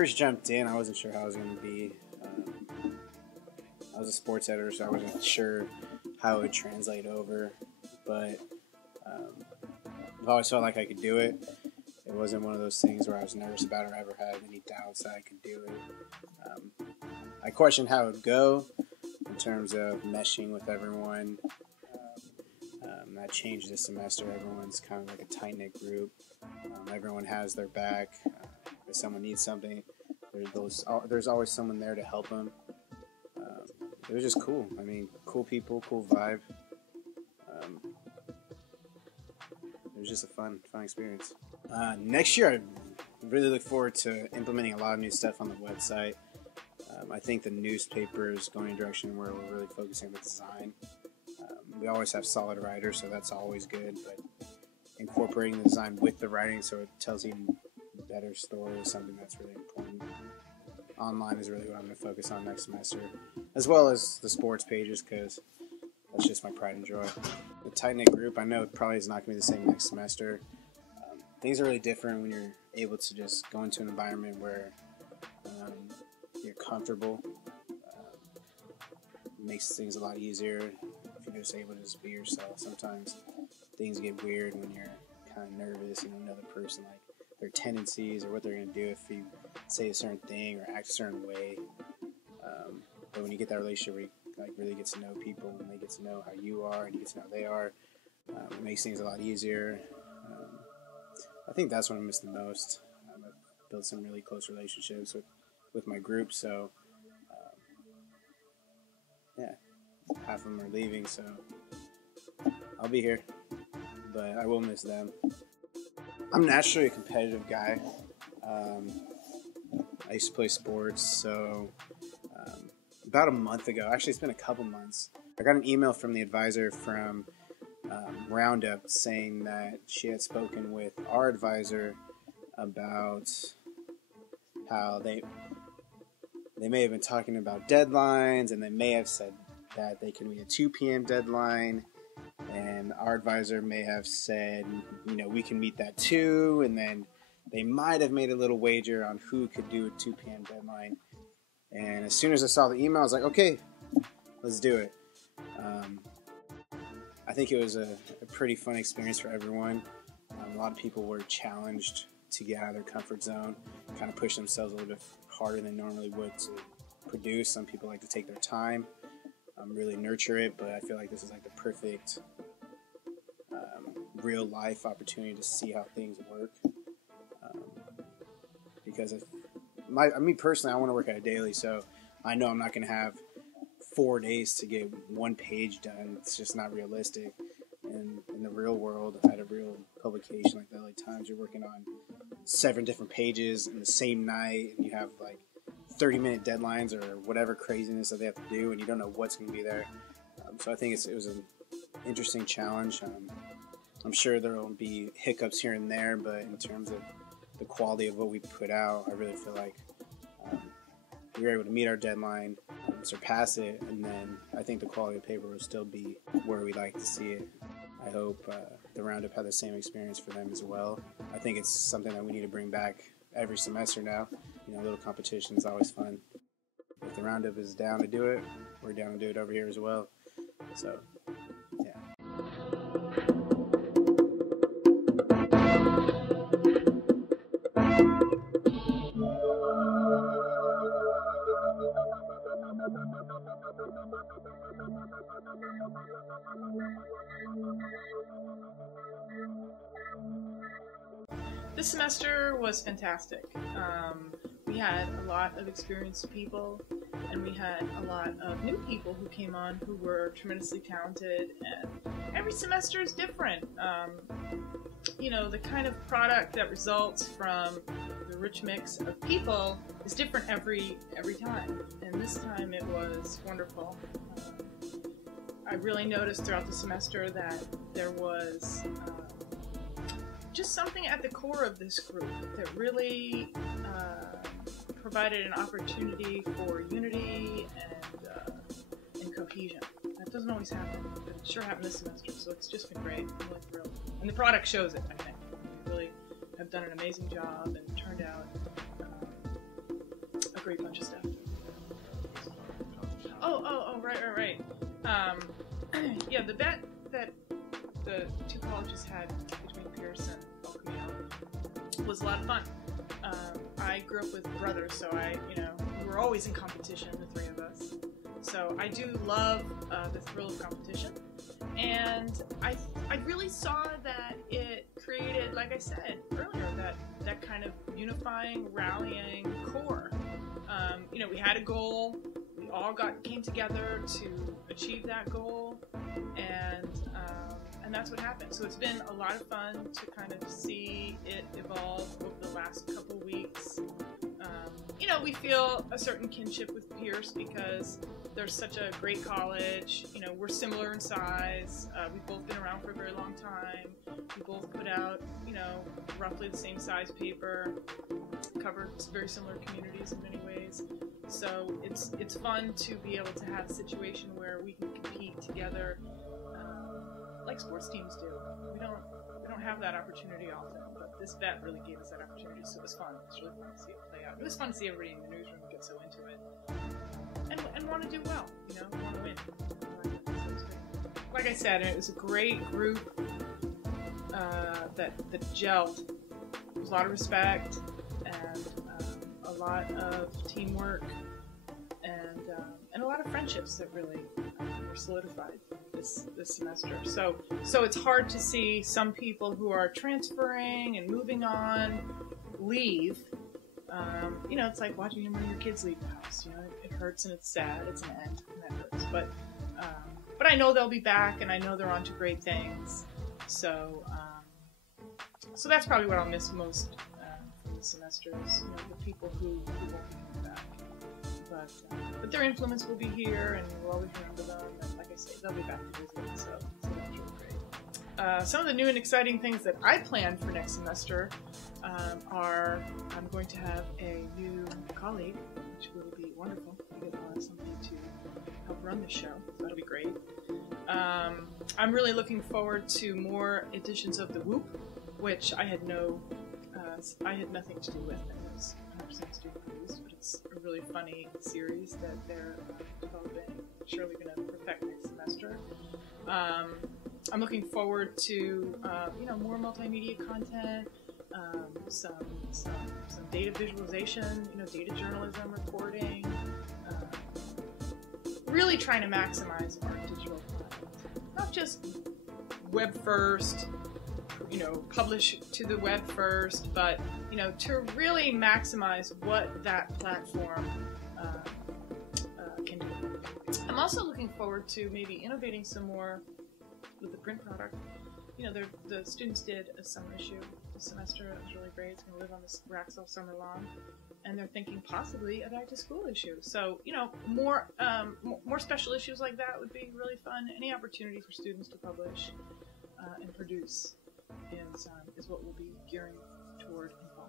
first jumped in, I wasn't sure how I was going to be. I was a sports editor, so I wasn't sure how it would translate over, but I've always felt like I could do it. It wasn't one of those things where I was nervous about or ever had any doubts that I could do it. I questioned how it would go in terms of meshing with everyone. That changed this semester. Everyone's kind of like a tight-knit group. Everyone has their back. If someone needs something, there's always someone there to help them. It was just cool. I mean, cool people, cool vibe. It was just a fun experience. Next year, I really look forward to implementing a lot of new stuff on the website. I think the newspaper is going in a direction where we're really focusing on the design. We always have solid writers, so that's always good, but incorporating the design with the writing so it tells even better stories is something that's really important. Online is really what I'm going to focus on next semester, as well as the sports pages, because that's just my pride and joy. The tight-knit group, I know it probably is not going to be the same next semester. Things are really different when you're able to just go into an environment where you're comfortable. It makes things a lot easier if you're just able to just be yourself. Sometimes things get weird when you're kind of nervous and another person, like their tendencies or what they're going to do if you say a certain thing or act a certain way. But when you get that relationship where you really get to know people and they get to know how you are and you get to know how they are, it makes things a lot easier. I think that's what I miss the most. I've built some really close relationships with my group, so yeah, half of them are leaving, so I'll be here, but I will miss them. I'm naturally a competitive guy. I used to play sports, so about a month ago, actually it's been a couple months, I got an email from the advisor from Roundup saying that she had spoken with our advisor about how they may have been talking about deadlines, and they may have said that they can meet a 2 p.m. deadline, and our advisor may have said, we can meet that too, and then they might have made a little wager on who could do a 2 p.m. deadline. And as soon as I saw the email, I was like, okay, let's do it. I think it was a pretty fun experience for everyone. A lot of people were challenged to get out of their comfort zone, kind of push themselves a little bit harder than they normally would to produce. Some people like to take their time, really nurture it, but I feel like this is like the perfect real life opportunity to see how things work. Because me personally, I want to work at a daily, so I know I'm not going to have 4 days to get one page done. It's just not realistic. And in the real world, at a real publication like the LA Times, you're working on 7 different pages in the same night, and you have like 30-minute deadlines or whatever craziness that they have to do, and you don't know what's going to be there. So I think it was an interesting challenge. I'm sure there will be hiccups here and there, but in terms of the quality of what we put out, I really feel like we were able to meet our deadline, surpass it, and then I think the quality of paper will still be where we'd like to see it. I hope the Roundup had the same experience for them as well. I think it's something that we need to bring back every semester now. A little competition is always fun. If the Roundup is down to do it, we're down to do it over here as well. So, yeah. This semester was fantastic. We had a lot of experienced people, and we had a lot of new people who came on who were tremendously talented, and every semester is different. The kind of product that results from the rich mix of people is different every time, and this time it was wonderful. I really noticed throughout the semester that there was just something at the core of this group that really provided an opportunity for unity and cohesion. That doesn't always happen, but it sure happened this semester, so it's just been great. I'm really thrilled. And the product shows it, I think. We really have done an amazing job and turned out great bunch of stuff. Oh, right. Yeah, the bet that the two colleges had between Pierce and Alchemy was a lot of fun. I grew up with brothers, so we were always in competition, the three of us. So I do love the thrill of competition, and I really saw that it created, like I said earlier, that kind of unifying, rallying core. We had a goal. We all came together to achieve that goal, and that's what happened. So it's been a lot of fun to kind of see it evolve over the last couple weeks. We feel a certain kinship with Pierce because there's such a great college. We're similar in size. We've both been around for a very long time. We both put out, roughly the same size paper, covered very similar communities in many ways. So it's fun to be able to have a situation where we can compete together, like sports teams do. We don't have that opportunity often, but this bet really gave us that opportunity. So it was fun. It was really fun to see it play out. It was fun to see everybody in the newsroom get so into it and want to do well. Want to win. Like I said, it was a great group that gelled. There was a lot of respect and a lot of teamwork and a lot of friendships that really were solidified this semester. So it's hard to see some people who are transferring and moving on leave. It's like watching one of your kids leave the house. It hurts and it's sad. It's an end and that hurts. But I know they'll be back, and I know they're on to great things. So that's probably what I'll miss most from the semester is the people who won't be coming back. But their influence will be here, and we'll always remember them. And like I say, they'll be back to visit. So that's really great. Some of the new and exciting things that I plan for next semester are I'm going to have a new colleague, which will be wonderful. We'll have somebody to help run the show. So that'll be great. I'm really looking forward to more editions of the Whoop, which I had nothing to do with. It was 100% student produced, but it's a really funny series that they're developing. Surely going to perfect next semester. I'm looking forward to more multimedia content, some data visualization, data journalism, reporting. Really trying to maximize our digital content, not just web first, publish to the web first, but to really maximize what that platform can do. I'm also looking forward to maybe innovating some more with the print product. The students did a summer issue this semester. It was really great. It's going to live on this racks all summer long, and they're thinking possibly a back to school issue. So more special issues like that would be really fun. Any opportunity for students to publish and produce is what we'll be gearing toward in fall.